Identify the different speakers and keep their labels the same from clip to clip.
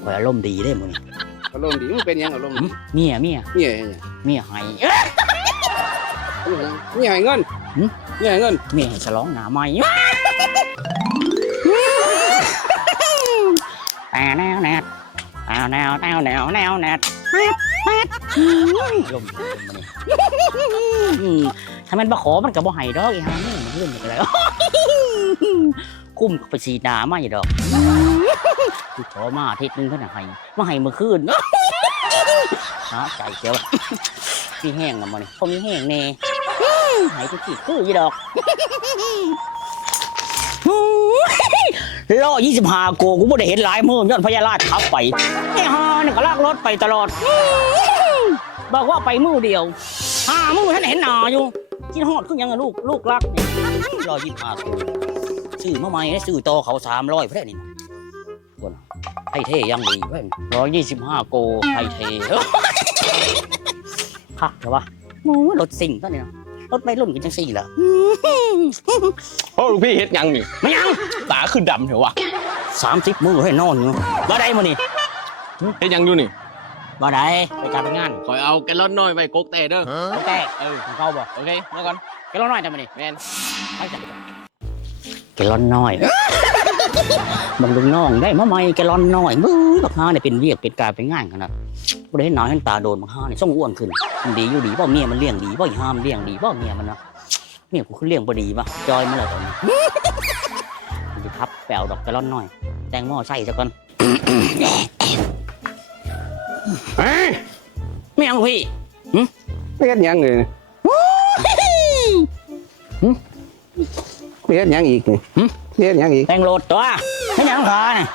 Speaker 1: ข่อยอารมณ์ดีได้มึง
Speaker 2: อารมณ์ดีมันเป็นยังอารมณ์
Speaker 1: เมีย
Speaker 2: เมีย
Speaker 1: ให้
Speaker 2: เมียให้เงินเมียให้เงิน
Speaker 1: เมียให้ฉลองหน้าใหม่แนวแนดแนวแนดลมถ้ามันบ่ขอมันก็บ่ให้ดอกอีห่านี่มันเรื่องอะไร คุ้มไปสีหน้ามาอยู่ดอกคือขอมาอาทิตย์นึงเท่านั้นให้มาให้เมื่อคืนฮะใจเสียวพี่แห้งอะมันเขามีแห้งเน่หายทุกทีคือยี่ดอก125 โกกูไม่ได้เห็นหลายมือย้อนพญาราชขับไปไอ้ฮาเนี่ยก็ลากรถไปตลอดบอกว่าไปมือเดียวมือท่านเห็นหนาอยู่กินฮอดขึ้นยังลูกรักเนี่ย125 โกซื้อมาใหม่ซื้อต่อเขา300เพื่อนนี่คนไทยเทยังดีเพื่อน125 โกไทยเทค่ะแต่ว่ารถสิ่งตัวนี้นะรถไม่รุ่นกันจังสี่เหรอ
Speaker 2: โอ้ลูกพี่เฮ็ดยังนี่
Speaker 1: ไม่ยัง
Speaker 2: ตาคือดำเถอะวะ
Speaker 1: 30 มือให้นอนอยู่ว่าได้มานี่
Speaker 2: เฮ็ดยังอยู่นี่
Speaker 1: ว่าได้ไปการไปงาน
Speaker 2: คอยเอาแกลลอนน้อยไปกกแต่เด้อ
Speaker 1: แต่ของเขาบอก
Speaker 2: โอเคมาก่อน
Speaker 1: แกลอนน้อยทำมานี่
Speaker 2: แมน
Speaker 1: ไม่จับแกลอนน้อยบังดึงน้องได้มาใหม่แกลอนน้อยมือบักฮาเนี่ยเป็นเวียกเป็นการไปงานขนาดบ่ได้เห็นหน้าเห็นตาโดนบักฮาเนี่ยส่งอ้วนขึ้นมันดีอยู่ดีบ่เมียมันเลี้ยงดีบ่ห้ามเลี้ยงดีบ่เมียมันนะเมียกูคือเลี้ยงบ่ดีป่ะจอยมันแล้วตอนนี้มันจะทับแปลวดอกแกลอนน้อยแตงโมใส่ซะก่อน
Speaker 2: เฮ้ย
Speaker 1: ไม่เอาพี่
Speaker 2: เฮ็ดยังเลยเฮ็ดยังอีกนี่เฮ็ดยังอีก
Speaker 1: แตงโหลดตัวให้ยังขาเนี่ย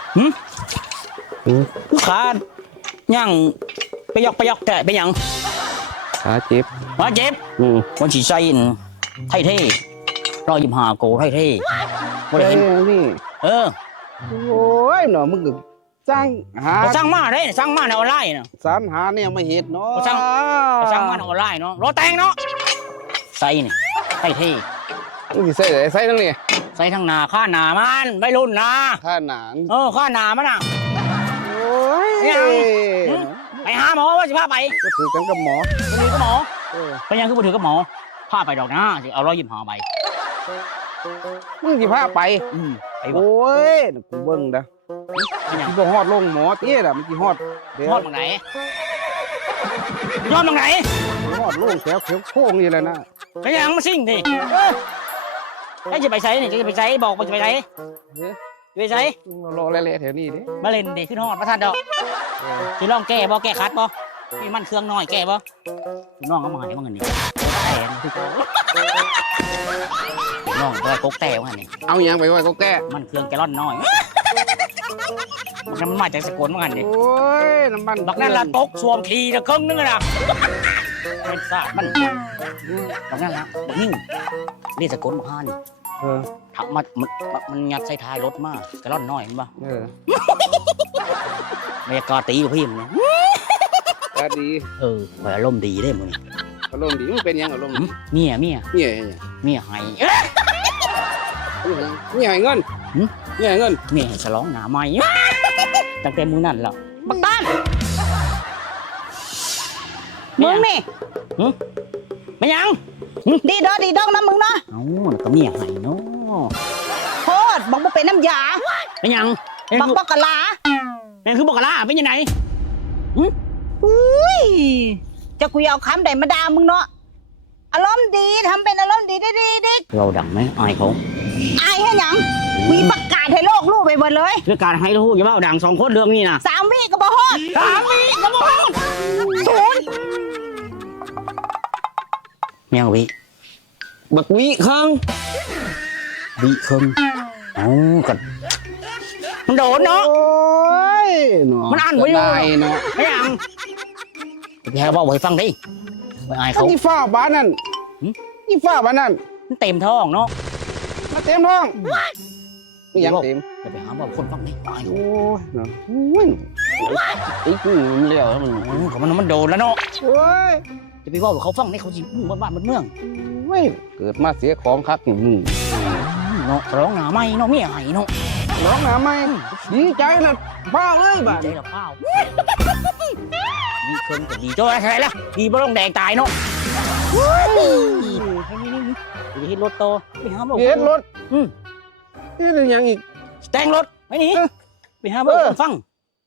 Speaker 1: คือขาย่างไปยอกแต่ไปยัง
Speaker 2: ขาเจ็บ
Speaker 1: ว่าเจ็บวันฉีใส่ไทยเท่125 โกไทยเท่บ่ได้เห็น
Speaker 2: นี่
Speaker 1: เออ
Speaker 2: โอ้ยเนาะมึงก็สร้างหา
Speaker 1: สร้างมาได้สร้างมาในออนไลน์เนาะ
Speaker 2: สรรหาเนี่ยมาเฮ็ดเนาะ
Speaker 1: สร้างมาในออนไลน์เนาะรถแต่งเนาะใส่นี่ไทยเท่
Speaker 2: มึงสิใส่ไหนใส่ทั้งนี้
Speaker 1: ใส่ทั้งหน้าข้าหน้ามันไม่รุ่นนะ
Speaker 2: ข้าหนาน
Speaker 1: ข้าหน้ามันน่ะ
Speaker 2: โอ้ย
Speaker 1: ไปหาหมอว่าสิพาไป
Speaker 2: ก็ถือกันกับหมอ
Speaker 1: ไปถือกับหมอ
Speaker 2: เออ
Speaker 1: ไปยังคือไปถือกับหมอพาไปดอกนะสิเอา125 ใบ
Speaker 2: มึงสิพาไป
Speaker 1: ไปบ่
Speaker 2: โอ้ยกูเบิ่งเด้อ
Speaker 1: ไปยัง
Speaker 2: สิบ่ฮอดลงหมอเตี้ยล่ะมันสิฮอดเดี๋ยวย
Speaker 1: อดมังไหนยอดมังไหน
Speaker 2: ฮอดลงแถวเขียวโค้งนี่แหละนะ
Speaker 1: ไปยังมาซิ่งดิไอ้จะไปใช้นี่จะไปใช้บอกว่าจะไปใช้จะไปใช้
Speaker 2: รอเละๆแถวนี้ดิ
Speaker 1: มาเล่นดิขึ้นฮอดมาทันดอกสิลองแก้บ่แก้คัดบ่มีมันเครื่องน้อยแก้บ่น้องเอามาให้ว่างั้นนี่แต่คือน้องบ่กกแต่ว่างั้นนี่
Speaker 2: เอาหยังไปไว้ก็แก้
Speaker 1: มันเครื่องแกลลอนน้อยมันมาจากสกลว่างั้นนี่
Speaker 2: โอ้ยน้ำมัน
Speaker 1: บักนั่นละตกสวมขี่ละครึ่งนึงน่ะเป็นซาดมันบักนั่นละบักนิ่งนี่สกลบ่ฮานี่
Speaker 2: เออ
Speaker 1: ถักมันยัดใส่ท้ายรถมาแกลลอนน้อยเห็นป่ะ
Speaker 2: เออบ
Speaker 1: รรยากาศตีกับพี่มันเนี่ย
Speaker 2: ก็ดี
Speaker 1: ข่อยอารมณ์ดีได้มึง
Speaker 2: อารมณ์ดีมันเป็นยังอารมณ์ดี
Speaker 1: เมีย
Speaker 2: เมียให้หยัง
Speaker 1: ให้
Speaker 2: เมียให้เงินเมียให้เงิน
Speaker 1: เมียให้ฉลองหน้าใหม่ตั้งแต่มื้อนั้นแล้วบักต้านมึงนี่ไม่ยัง
Speaker 3: ดีดอกนะมึงเนาะ
Speaker 1: เอ้าแล้วก็เมียให้เนาะ
Speaker 3: โคตรบอกว่าเป็นน้ำยา
Speaker 1: ไม่ยัง
Speaker 3: บอกบอกกะลา
Speaker 1: นี่คือบอกกะลาเป็นยังไง
Speaker 3: อุ้ยจะคุยเอาคำใดมาด่ามึงเนาะอารมณ์ดีทำเป็นอารมณ์ดีได้ดี
Speaker 1: เราดังไหมอายเขา
Speaker 3: อายให้หยังมีประกาศให้โลกรู้ไปหมดเลย
Speaker 1: คือการให้รู้อย่าว่าดัง2 คนเรื่องนี้นะ
Speaker 3: 3 วิก็บ่ฮอด
Speaker 1: 3 วิก็บ่แมววิ
Speaker 2: บักวิเครื่อง
Speaker 1: วิครึ่งเอ้ากันมันโดนเนาะ
Speaker 2: โอ้ยเนาะ
Speaker 1: มันอ่านไว้อยู่
Speaker 2: ได้เนาะ
Speaker 1: ไม่ยังแกบอกให้ฟังดิไม่อาย
Speaker 2: อัน
Speaker 1: เขา
Speaker 2: นี้ฟ้าบ้านนั่นนี่ฟ้าบ้านนั่น
Speaker 1: มันเต็มท้องเนาะ
Speaker 2: มาเต็มท้องนี่ยังเต็ม
Speaker 1: อย่าไปหาบอกคนฟังดิอายเขา
Speaker 2: โอ้ยเนาะโอ้ยอีกมันเลี้ยวแล้วมัน
Speaker 1: มันโดนแล้วเนาะ
Speaker 2: โอ้ย
Speaker 1: จะไปว่าเขาฟังนี่เขาจิมุ่งบ้านเมือง
Speaker 2: โอ้ยเกิดมาเสียของคักมึง
Speaker 1: เนาะร้องหนาไม่เนาะเมียไห้เนาะ
Speaker 2: ร้องหนาไหมดีใจเลยเป้าเลยบ้า
Speaker 1: ใจละเป้าดีเคิงก็ดีจ้อยอะไรล่ะดีบ่ต้องแดงตายเนาะนี่เฮ็ดรถโตไปหาบ่
Speaker 2: เฮ็ดรถ
Speaker 1: อืม
Speaker 2: เฮ็ดยังอีก
Speaker 1: แต่งรถไปนี่ไปหาบ่ฟัง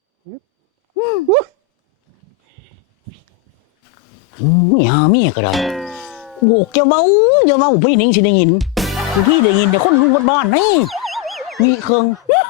Speaker 1: หาเมียก็ได้โบกจะเมาพี่นิ่งสิได้ยินพี่ได้ยินแต่คนรู้บ้านนี่มีเคิง